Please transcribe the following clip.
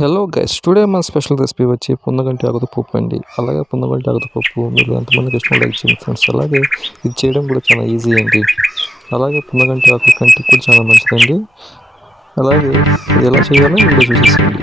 Hello guys, today మన special recipe వచ్చి పొందగంటి ఆకుతో పప్పు అండి. అలాగే పొందగంటి ఆకుతో పప్పు మీరు ఎంతమందికి ఇష్టం లైక్ చేయండి ఫ్రెండ్స్. అలాగే ఇది చేయడం కూడా చాలా ఈజీ అండి. అలాగే పొందగంటి ఆకు కంటికి కూడా చాలా మంచిదండి. అలాగే ఇది ఎలా చేయాలో వీడియో చూసేసేయండి.